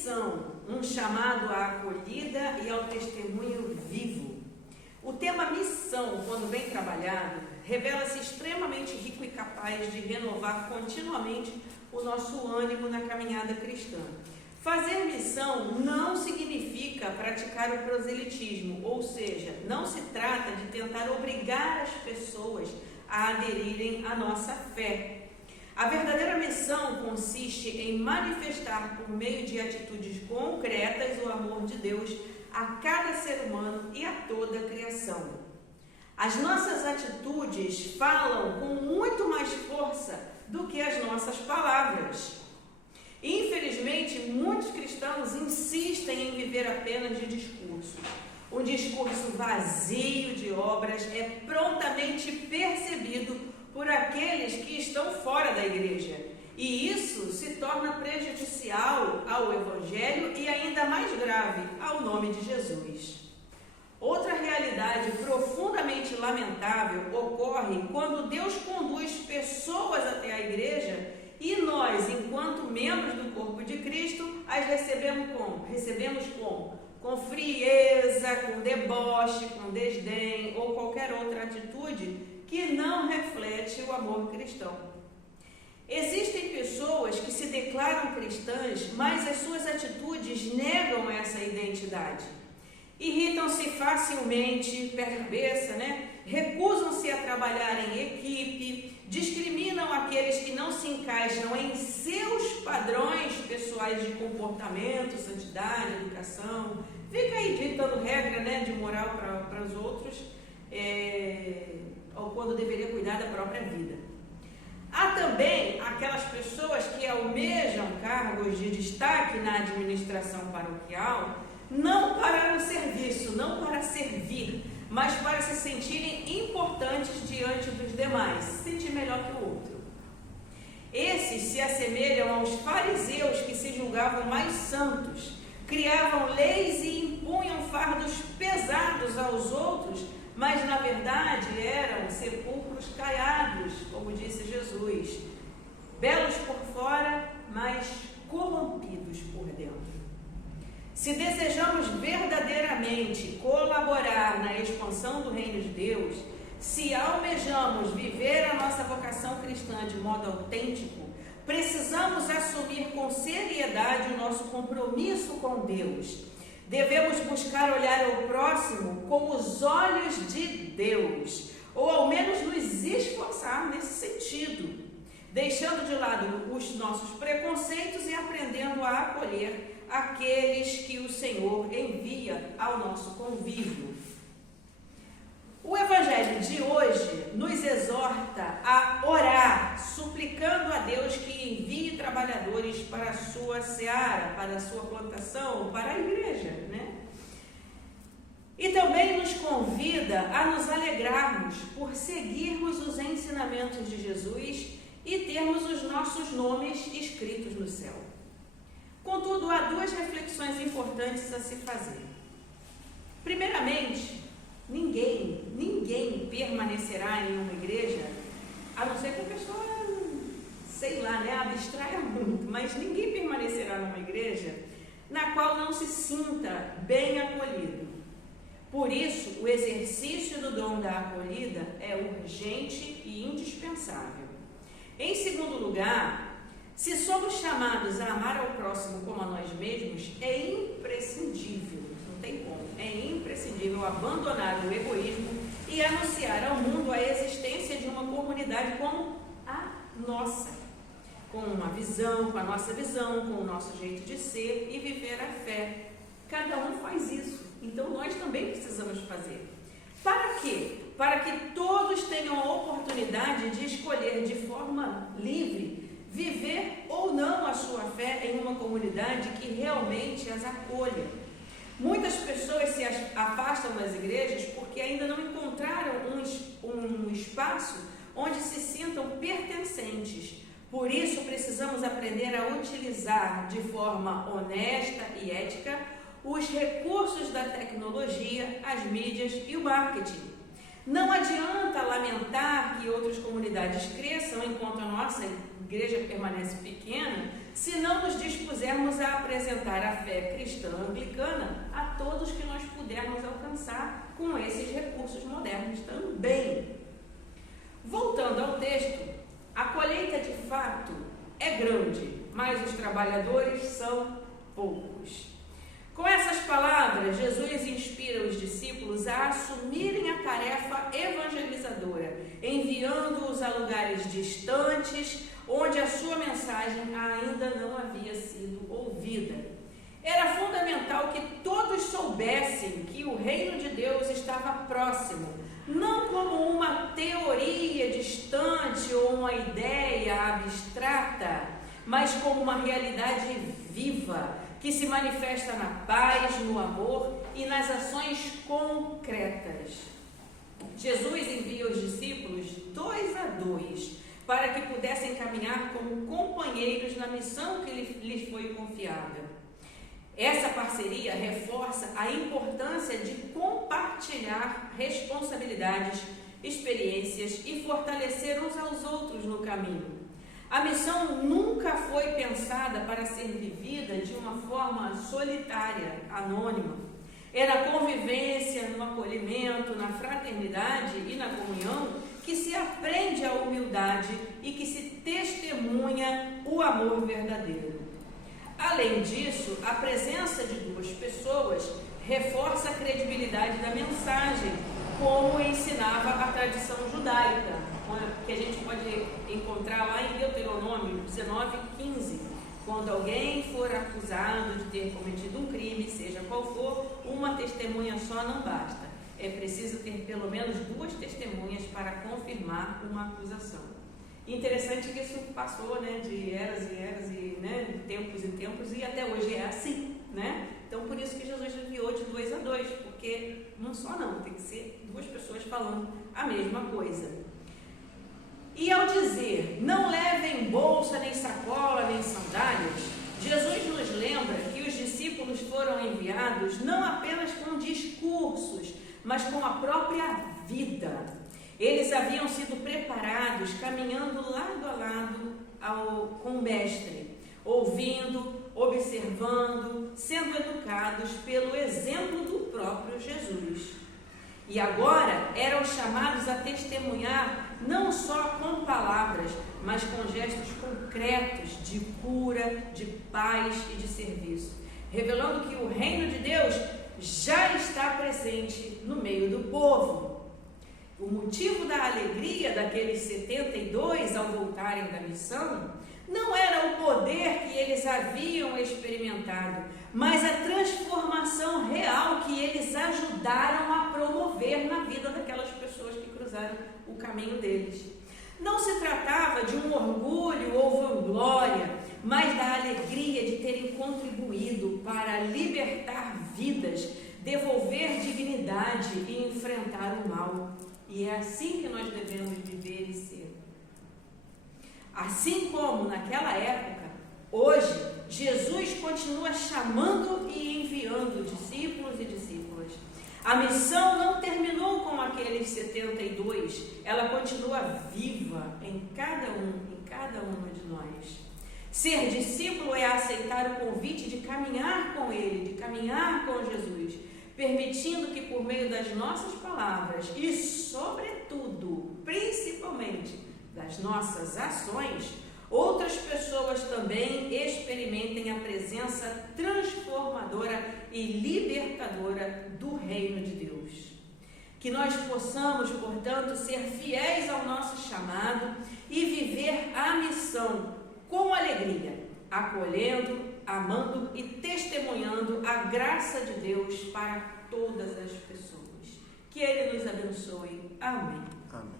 Missão, um chamado à acolhida e ao testemunho vivo. O tema missão, quando bem trabalhado, revela-se extremamente rico e capaz de renovar continuamente o nosso ânimo na caminhada cristã. Fazer missão não significa praticar o proselitismo, ou seja, não se trata de tentar obrigar as pessoas a aderirem à nossa fé. A verdadeira missão consiste em manifestar por meio de atitudes concretas o amor de Deus a cada ser humano e a toda a criação. As nossas atitudes falam com muito mais força do que as nossas palavras. Infelizmente, muitos cristãos insistem em viver apenas de discurso. Um discurso vazio de obras é prontamente percebido por aqueles que estão fora da igreja. E isso se torna prejudicial ao Evangelho e ainda mais grave ao nome de Jesus. Outra realidade profundamente lamentável ocorre quando Deus conduz pessoas até a igreja e nós, enquanto membros do corpo de Cristo, as recebemos como? Com frieza, com deboche, com desdém ou qualquer outra atitude que não reflete o amor cristão. Existem pessoas que se declaram cristãs, mas as suas atitudes negam essa identidade. Irritam-se facilmente, perdem a cabeça, recusam-se a trabalhar em equipe, discriminam aqueles que não se encaixam em seus padrões pessoais de comportamento, santidade, educação. Fica aí ditando regra de moral para os outros, ou quando deveria cuidar da própria vida. Há também aquelas pessoas que almejam cargos de destaque na administração paroquial, não para o serviço, não para servir, mas para se sentirem importantes diante dos demais, se sentir melhor que o outro. Esses se assemelham aos fariseus que se julgavam mais santos, criavam leis e impunham fardos pesados aos outros, mas na verdade eram sepulcros caiados, como disse Jesus, belos por fora, mas corrompidos por dentro. Se desejamos verdadeiramente colaborar na expansão do reino de Deus, se almejamos viver a nossa vocação cristã de modo autêntico, precisamos assumir com seriedade o nosso compromisso com Deus. Devemos buscar olhar ao próximo com os olhos de Deus, ou ao menos nos esforçar nesse sentido, deixando de lado os nossos preconceitos e aprendendo a acolher aqueles que o Senhor envia ao nosso convívio. O Evangelho de hoje nos exorta a orar, suplicando a Deus que envie trabalhadores para a sua seara, para a sua plantação, para a igreja, E também nos convida a nos alegrarmos por seguirmos os ensinamentos de Jesus e termos os nossos nomes escritos no céu. Contudo, há duas reflexões importantes a se fazer. Primeiramente, ninguém permanecerá em uma igreja, a não ser que a pessoa, abstraia muito, mas ninguém permanecerá numa igreja na qual não se sinta bem acolhido. Por isso, o exercício do dom da acolhida é urgente e indispensável. Em segundo lugar, se somos chamados a amar ao próximo como a nós mesmos, é imprescindível, não tem como, é imprescindível abandonar o egoísmo e anunciar ao mundo a existência de uma comunidade como a nossa, com uma visão, com a nossa visão, com o nosso jeito de ser e viver a fé. Cada um faz isso, então nós também precisamos fazer. Para quê? Para que todos tenham a oportunidade de escolher de forma livre viver ou não a sua fé em uma comunidade que realmente as acolha. Muitas pessoas se afastam das igrejas porque ainda não encontraram um espaço onde se sintam pertencentes. Por isso, precisamos aprender a utilizar de forma honesta e ética os recursos da tecnologia, as mídias e o marketing. Não adianta lamentar que outras comunidades cresçam enquanto a nossa igreja permanece pequena se não nos dispusermos a apresentar a fé cristã anglicana a todos que nós pudermos alcançar com esses recursos modernos também. Voltando ao texto, a colheita de fato é grande, mas os trabalhadores são poucos. Com essas palavras, Jesus inspira os discípulos a assumirem a tarefa evangelizadora, enviando-os a lugares distantes, onde a sua mensagem ainda não havia sido ouvida. Era fundamental que todos soubessem que o reino de Deus estava próximo, não como uma teoria distante ou uma ideia abstrata, mas como uma realidade viva, que se manifesta na paz, no amor e nas ações concretas. Jesus envia os discípulos 2 a 2 para que pudessem caminhar como companheiros na missão que lhes foi confiada. Essa parceria reforça a importância de compartilhar responsabilidades, experiências e fortalecer uns aos outros no caminho. A missão nunca foi pensada para ser vivida de uma forma solitária, anônima. É na convivência, no acolhimento, na fraternidade e na comunhão que se aprende a humildade e que se testemunha o amor verdadeiro. Além disso, a presença de 2 pessoas reforça a credibilidade da mensagem, como ensinava a tradição judaica, que a gente pode encontrar lá em Deuteronômio 19:15. Quando alguém for acusado de ter cometido um crime, seja qual for, uma testemunha só não basta. É preciso ter pelo menos 2 testemunhas para confirmar uma acusação. Interessante que isso passou, de eras e eras, e de tempos em tempos, e até hoje é assim, Então, por isso que Jesus enviou de 2 a 2, porque um só não, tem que ser 2 pessoas falando a mesma coisa. E ao dizer, não levem bolsa, nem sacola, nem sandálias, Jesus nos lembra que os discípulos foram enviados não apenas com discursos, mas com a própria vida. Eles haviam sido preparados, caminhando lado a lado com o Mestre, ouvindo, observando, sendo educados pelo exemplo do próprio Jesus. E agora eram chamados a testemunhar não só com palavras, mas com gestos concretos de cura, de paz e de serviço, revelando que o reino de Deus já está presente no meio do povo. O motivo da alegria daqueles 72 ao voltarem da missão não era o poder que eles haviam experimentado, mas a transformação real que eles ajudaram a promover na vida daquelas pessoas que cruzaram o caminho deles. Não se tratava de um orgulho ou vanglória, mas da alegria de terem contribuído para libertar vidas, devolver dignidade e enfrentar o mal. E é assim que nós devemos viver e ser. Assim como naquela época, hoje, Jesus continua chamando e enviando discípulos e discípulas. A missão não terminou com aqueles 72, ela continua viva em cada uma de nós. Ser discípulo é aceitar o convite de caminhar com Ele, de caminhar com Jesus, permitindo que por meio das nossas palavras e, sobretudo, principalmente, das nossas ações, outras pessoas também experimentem a presença transformadora e libertadora do reino de Deus. Que nós possamos, portanto, ser fiéis ao nosso chamado e viver a missão com alegria, acolhendo, amando e testemunhando a graça de Deus para todas as pessoas. Que Ele nos abençoe. Amém. Amém.